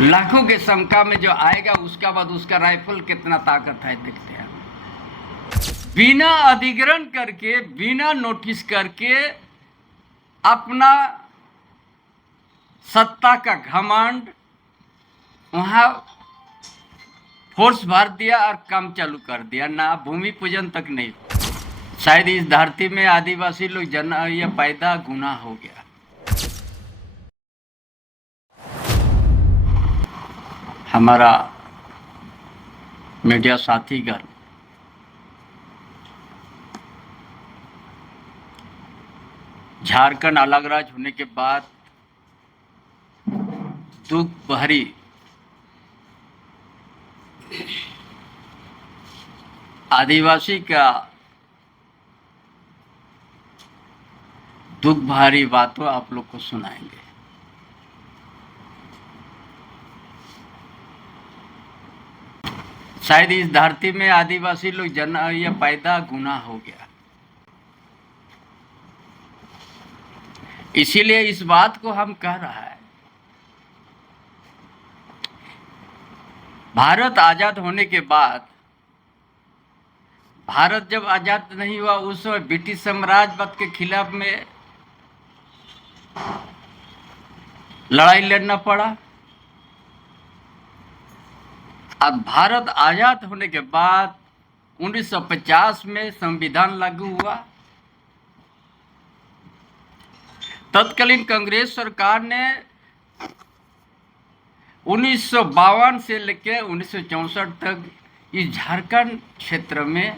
लाखों के संख्या में जो आएगा, उसका बाद उसका राइफल कितना ताकत है देखते हैं। बिना अधिग्रहण करके, बिना नोटिस करके अपना सत्ता का घमंड वहां फोर्स भर दिया और काम चालू कर दिया। ना भूमि पूजन तक नहीं। शायद इस धरती में आदिवासी लोग जन्म या पैदा गुनाह हो गया। हमारा मीडिया साथीगण झारखंड अलग राज्य होने के बाद दुख भरी आदिवासी का दुख भरी बातों आप लोग को सुनाएंगे। शायद इस धरती में आदिवासी लोग जन्म या पैदा गुनाह हो गया। इसीलिए इस बात को हम कह रहा है, भारत आजाद होने के बाद, भारत जब आजाद नहीं हुआ उस समय ब्रिटिश साम्राज्यवाद के खिलाफ में लड़ाई लड़ना पड़ा। अब भारत आजाद होने के बाद 1950 में संविधान लागू हुआ। तत्कालीन कांग्रेस सरकार ने 1952 से लेकर 1964 तक इस झारखंड क्षेत्र में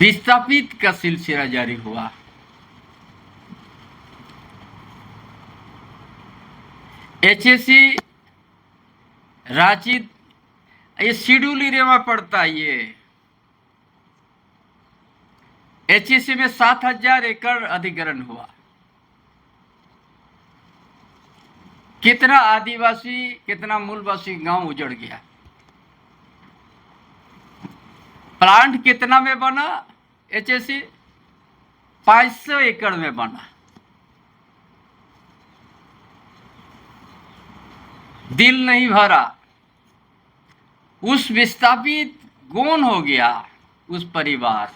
विस्थापित का सिलसिला जारी हुआ। एचएससी रांची, ये शेड्यूल एरिया में पड़ता है। ये एचएससी में 7000 एकड़ अधिग्रहण हुआ। कितना आदिवासी, कितना मूलवासी गांव उजड़ गया। प्लांट कितना में बना? एचएससी 500 एकड़ में बना। दिल नहीं भरा। उस विस्थापित गौन हो गया उस परिवार।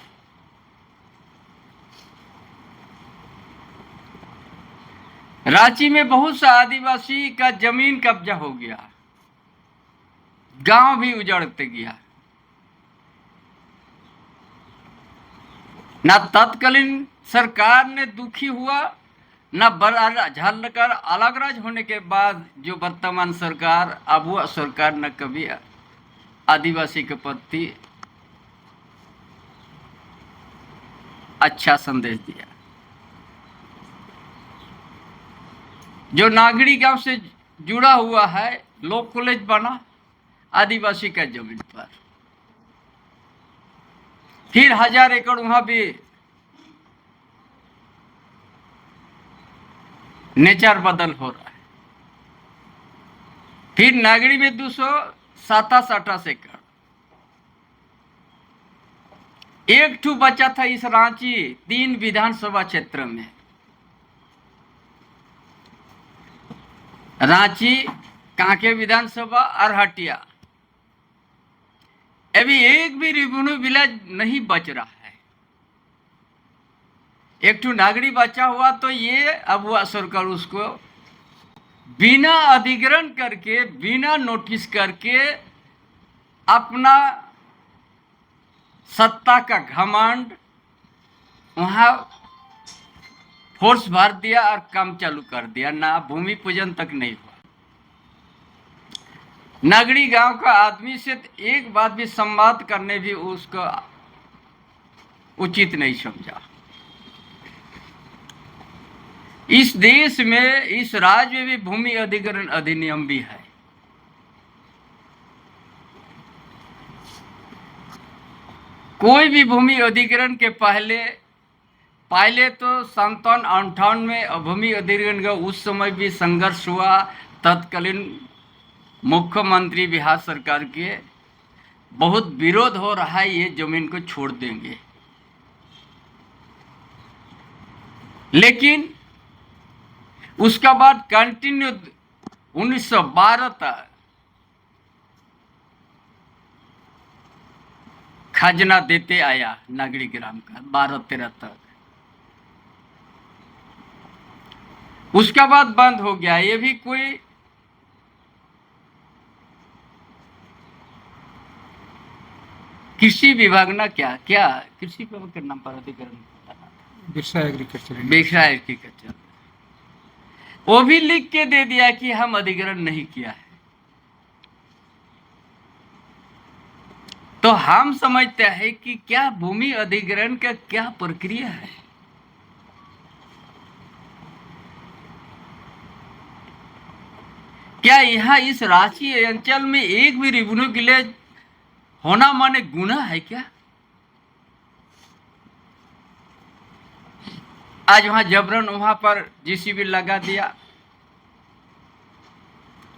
रांची में बहुत सा आदिवासी का जमीन कब्जा हो गया, गांव भी उजड़ते गया। ना तत्कालीन सरकार ने दुखी हुआ, ना झारखंड अलग राज्य होने के बाद जो वर्तमान सरकार, अब वह सरकार न कभी आदिवासी के प्रति अच्छा संदेश दिया। जो नागरी गांव से जुड़ा हुआ है, लॉ कॉलेज बना आदिवासी का जमीन पर। फिर 1000 एकड़ वहां भी नेचर बदल हो रहा है। फिर नागरी में 227 एकड़। एक ठू बचा था इस रांची 3 विधानसभा क्षेत्र में। रांची, कांके विधानसभा और हटिया। अभी एक भी रेवेन्यू विलेज नहीं बच रहा है। एक ठू नागरी बचा हुआ, तो ये अब वह सरकार उसको बिना अधिग्रहण करके, बिना नोटिस करके अपना सत्ता का घमंड वहां फोर्स भर दिया और काम चालू कर दिया। ना भूमि पूजन तक नहीं हुआ। नगरी गांव का आदमी से एक बात भी संवाद करने भी उसको उचित नहीं समझा। इस देश में, इस राज्य में भी भूमि अधिग्रहण अधिनियम भी है। कोई भी भूमि अधिग्रहण के पहले तो 57-58 में भूमि अधिग्रहण का उस समय भी संघर्ष हुआ। तत्कालीन मुख्यमंत्री बिहार सरकार के बहुत विरोध हो रहा है, ये जमीन को छोड़ देंगे। लेकिन उसका बाद कंटिन्यू 1912 तक खजना देते आया नागरी ग्राम का, 12-13 तक। उसका बाद बंद हो गया। ये भी कोई कृषि विभाग ना क्या क्या कृषि विभाग के नाम पर अधिग्रहण, बिरसा एग्रीकल्चर, बिरसा एग्रीकल्चर, वो भी लिख के दे दिया कि हम अधिग्रहण नहीं किया है। तो हम समझते हैं कि क्या भूमि अधिग्रहण का क्या प्रक्रिया है। क्या यहाँ इस राष्ट्रीय अंचल में एक भी रेवेन्यू विलेज होना माने गुनाह है क्या? आज वहां जबरन वहां पर जेसीबी लगा दिया,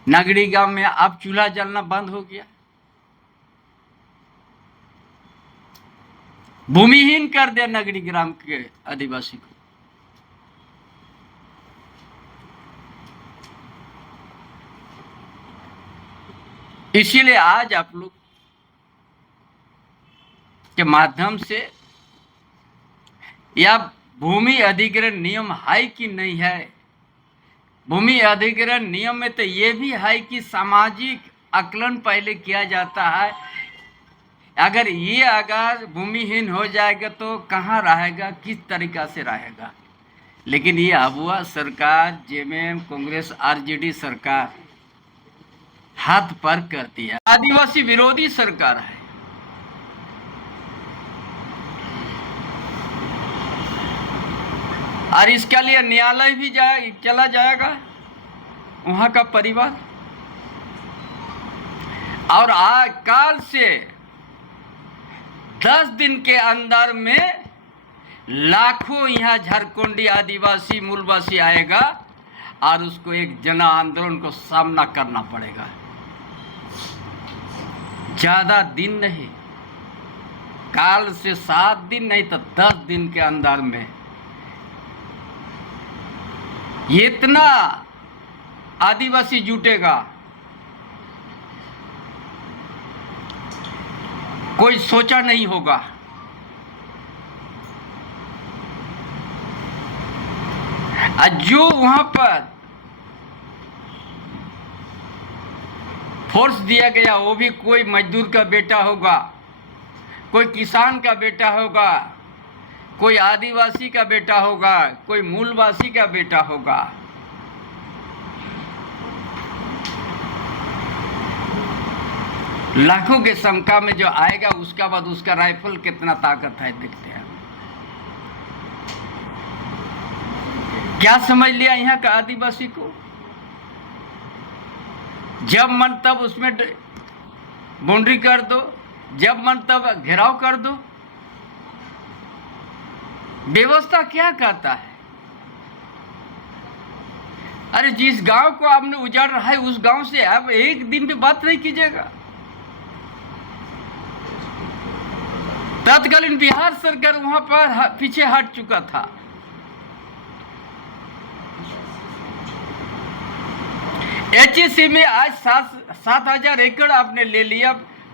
नागरी गांव में अब चूल्हा जलना बंद हो गया, भूमिहीन कर दिया नगरी ग्राम के आदिवासी को। इसीलिए आज आप लोग के माध्यम से या भूमि अधिग्रहण नियम है कि नहीं है। भूमि अधिग्रहण नियम में तो ये भी है कि सामाजिक आकलन पहले किया जाता है। अगर भूमिहीन हो जाएगा तो कहाँ रहेगा, किस तरीका से रहेगा। लेकिन ये अबुआ सरकार, जेएमएम, कांग्रेस, आरजेडी सरकार हाथ पर करती है, आदिवासी विरोधी सरकार है। और इसके लिए न्यायालय भी चला जाएगा वहां का परिवार। और आज काल से 10 दिन के अंदर में लाखों यहाँ झारखंडी आदिवासी मूलवासी आएगा और उसको एक जन आंदोलन को सामना करना पड़ेगा। ज्यादा दिन नहीं, काल से 7 दिन नहीं तो 10 दिन के अंदर में इतना आदिवासी जुटेगा, कोई सोचा नहीं होगा। जो वहां पर फोर्स दिया गया वो भी कोई मजदूर का बेटा होगा, कोई किसान का बेटा होगा, कोई आदिवासी का बेटा होगा, कोई मूलवासी का बेटा होगा। लाखों के संख्या में जो आएगा, उसका बाद उसका राइफल कितना ताकत है देखते हैं। क्या समझ लिया यहाँ का आदिवासी को? जब मन तब उसमें बाउंड्री कर दो, जब मन तब घेराव कर दो। व्यवस्था क्या कहता है? अरे जिस गांव को आपने उजाड़ रहा है उस गांव से आप एक दिन भी बात नहीं कीजिएगा। तत्कालीन बिहार सरकार वहां पर पीछे हट चुका था। एचएसी में आज 7,000 एकड़ आपने ले लिया,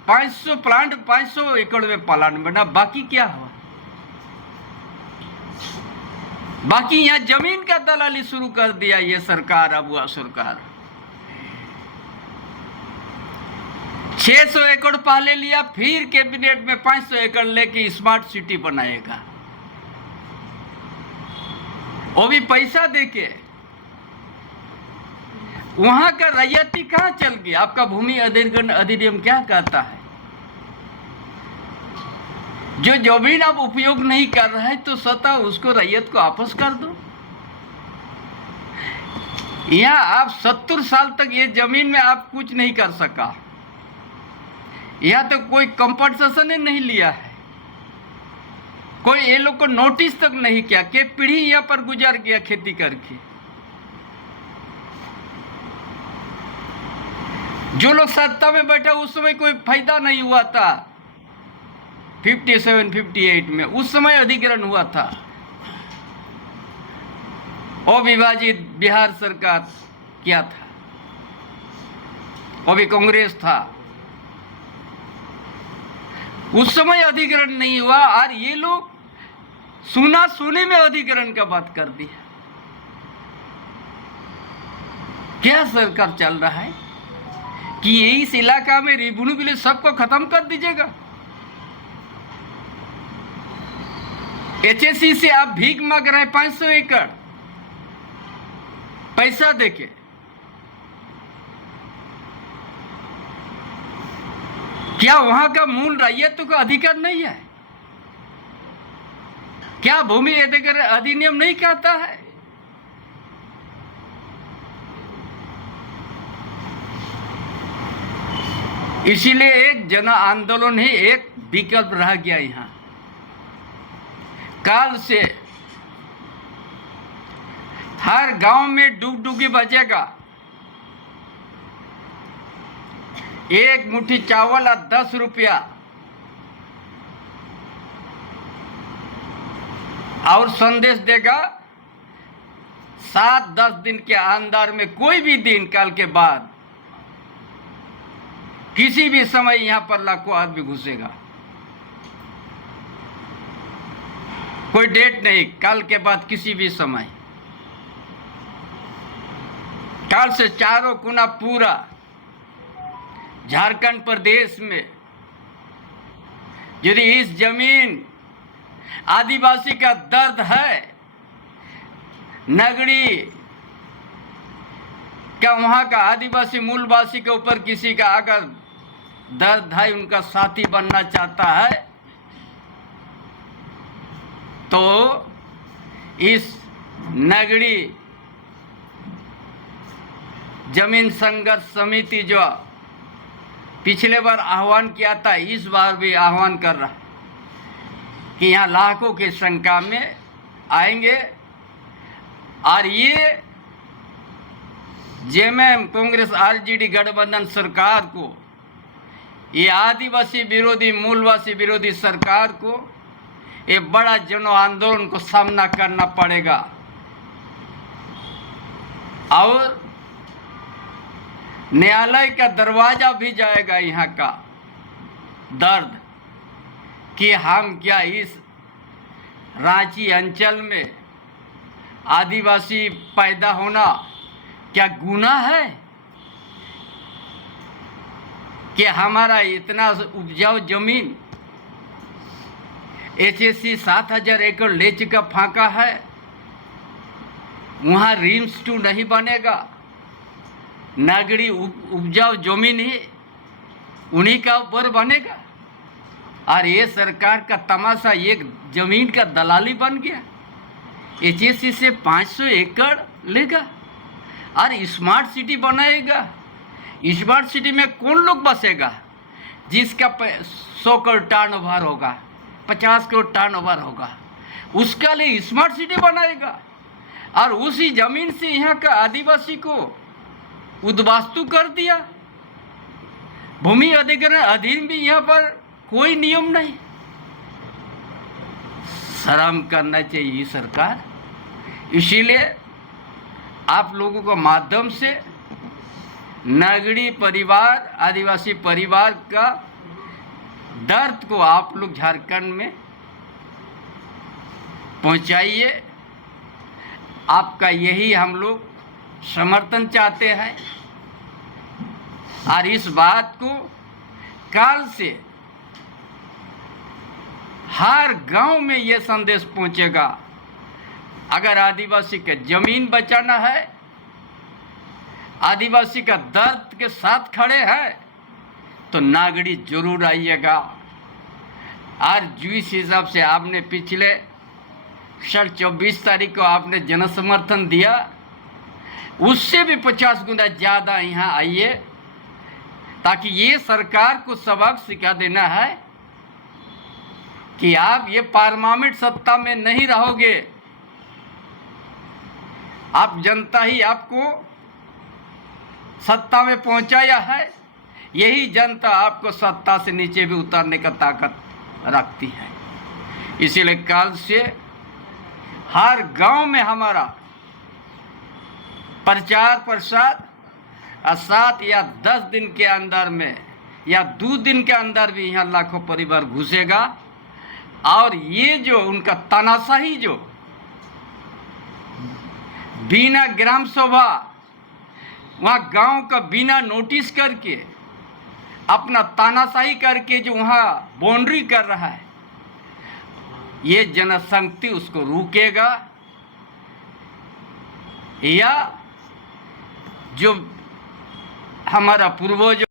500 प्लांट, 500 एकड़ में प्लांट बना, बाकी क्या हुआ? बाकी यहाँ जमीन का दलाली शुरू कर दिया ये सरकार, अबुआ सरकार। 600 एकड़ पहले लिया, फिर कैबिनेट में 500 एकड़ लेके स्मार्ट सिटी बनाएगा, वो भी पैसा देके। वहां का रैयती कहां चल गया? आपका भूमि अधिग्रहण अधिनियम क्या कहता है? जो जमीन आप उपयोग नहीं कर रहे हैं तो सता उसको रैयत को वापस कर दो। यहाँ आप 70 साल तक ये जमीन में आप कुछ नहीं कर सका, यहाँ तो कोई कंपनसेशन नहीं लिया है, कोई ये लोग को नोटिस तक नहीं किया कि पीढ़ी यहाँ पर गुजर गया खेती करके। जो लोग सत्ता में बैठा उस समय कोई फायदा नहीं हुआ था। 57-58 में उस समय अधिग्रहण हुआ था, अविभाजित बिहार सरकार किया था, वो भी कांग्रेस था। उस समय अधिग्रहण नहीं हुआ और ये लोग सुना सुने में अधिग्रहण का बात कर दिया। क्या सरकार चल रहा है कि इस इलाका में रेवेन्यू विलेज सबको खत्म कर दीजिएगा? HSC से आप भीख मांग रहे हैं 500 एकड़ पैसा देके। क्या वहां का मूल रैयतों का अधिकार नहीं है? क्या भूमि अधिनियम नहीं कहता है? इसीलिए एक जन आंदोलन ही एक विकल्प रह गया। यहां काल से हर गांव में डुगडुगी बजेगा। एक मुट्ठी चावल और 10 रुपया, और संदेश देगा 7-10 दिन के अंदर में, कोई भी दिन काल के बाद किसी भी समय यहां पर लाखों आदमी घुसेगा। कोई डेट नहीं, कल के बाद किसी भी समय। कल से चारों कोना पूरा झारखंड प्रदेश में यदि इस जमीन आदिवासी का दर्द है, नगरी का वहां का आदिवासी मूलवासी के ऊपर किसी का अगर दर्द है, उनका साथी बनना चाहता है, तो इस नगरी जमीन संघर्ष समिति जो पिछले बार आह्वान किया था, इस बार भी आह्वान कर रहा कि यहाँ लाखों की संख्या में आएंगे। और ये जेएमएम कांग्रेस आरजेडी गठबंधन सरकार को, ये आदिवासी विरोधी मूलवासी विरोधी सरकार को ये बड़ा जन आंदोलन को सामना करना पड़ेगा। और न्यायालय का दरवाजा भी जाएगा यहाँ का दर्द कि हम क्या इस रांची अंचल में आदिवासी पैदा होना क्या गुनाह है? कि हमारा इतना उपजाऊ जमीन HSC 7,000 एकड़ ले चुका फांका है, वहाँ रिम्स 2 नहीं बनेगा। नागरी उपजाऊ जमीन ही उन्हीं का ऊपर बनेगा। और ये सरकार का तमाशा एक जमीन का दलाली बन गया। HSC से 500 एकड़ लेगा और स्मार्ट सिटी बनाएगा। स्मार्ट सिटी में कौन लोग बसेगा? जिसका 100 करोड़ टर्न ओवर होगा, 50 करोड़ टर्न ओवर होगा, उसका लिए स्मार्ट सिटी बनाएगा। और उसी जमीन से यहाँ का आदिवासी को उद्वास्तु कर दिया। भूमि अधिग्रहण अधीन भी यहाँ पर कोई नियम नहीं। शर्म करना चाहिए सरकार। इसीलिए आप लोगों के माध्यम से नागरी परिवार, आदिवासी परिवार का दर्द को आप लोग झारखंड में पहुंचाइए। आपका यही हम लोग समर्थन चाहते हैं। और इस बात को काल से हर गांव में यह संदेश पहुंचेगा, अगर आदिवासी का जमीन बचाना है, आदिवासी का दर्द के साथ खड़े हैं, तो नागरी जरूर आइएगा। और जिस हिसाब से आपने पिछले साल 24 तारीख को आपने जन समर्थन दिया, उससे भी 50 गुना ज़्यादा यहाँ आइए, ताकि ये सरकार को सबक सिखा देना है कि आप ये पार्लियामेंट सत्ता में नहीं रहोगे। आप जनता ही आपको सत्ता में पहुंचाया है, यही जनता आपको सत्ता से नीचे भी उतारने का ताकत रखती है। इसीलिए कल से हर गांव में हमारा प्रचार प्रसार 7 या 10 दिन के अंदर में या 2 दिन के अंदर भी यहाँ लाखों परिवार घुसेगा। और ये जो उनका तानाशाही, जो बिना ग्राम सभा वहाँ गांव का बिना नोटिस करके अपना तानाशाही करके जो वहाँ बाउंड्री कर रहा है, ये जनशक्ति उसको रोकेगा। या जो हमारा पूर्वज